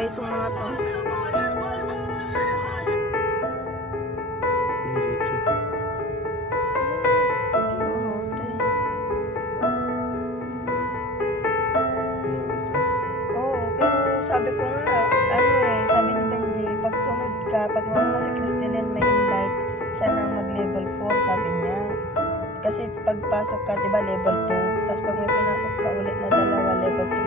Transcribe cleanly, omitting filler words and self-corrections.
kaaway itong mga to. Sabi ko nga, sabi ni Benji, pag sunod ka, pag mauna si Cristelyn, may invite siya ng mag-level 4, sabi niya. Kasi pagpasok ka, diba, level 2, tapos pag may pinasok ka ulit na dalawa, level 3,